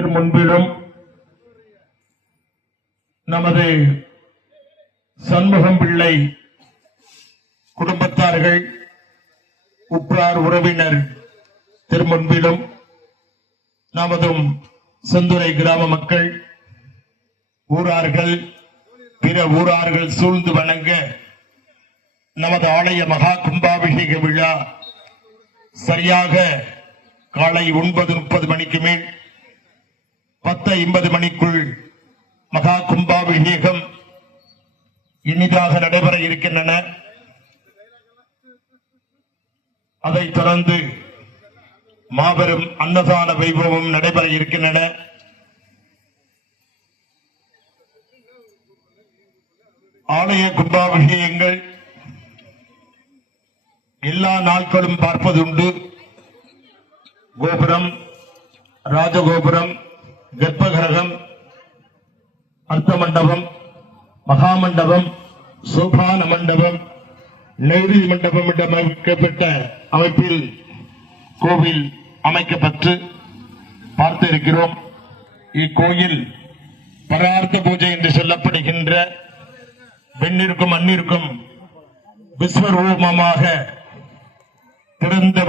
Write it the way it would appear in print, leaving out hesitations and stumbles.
திருமுன்பிலும் நமது சண்முகம் பிள்ளை குடும்பத்தார்கள் உற்றார் உறவினர் திருமுன்பிலும் நமதும் செந்துறை கிராம மக்கள் ஊரார்கள் பிற ஊரார்கள் சூழ்ந்து வணங்க நமது ஆலய மகா கும்பாபிஷேக விழா சரியாக காலை 9:30 மணிக்கு மேல் 10:50 மணிக்குள் மகா கும்பாபிஷேகம் இனிதாக நடைபெற இருக்கின்றன. அதைத் தொடர்ந்து மாபெரும் அன்னதான வைபவம் நடைபெற இருக்கின்றன. ஆலய கும்பாபிஷேகங்கள் எல்லா நாட்களும் பார்ப்பதுண்டு. கோபுரம், ராஜகோபுரம், கர்ப்பகிரகம், அர்த்த மண்டபம், மகாமண்டபம், சோபான மண்டபம், நெய்தி மண்டபம் என்று அமைக்கப்பட்ட அமைப்பில் கோவில் அமைக்கப்பட்டு பார்த்து இருக்கிறோம். இக்கோயில் பரார்த்த பூஜை என்று சொல்லப்படுகின்ற பெண்ணிற்கும் மண்ணிற்கும் விஸ்வரூபமாக திறந்த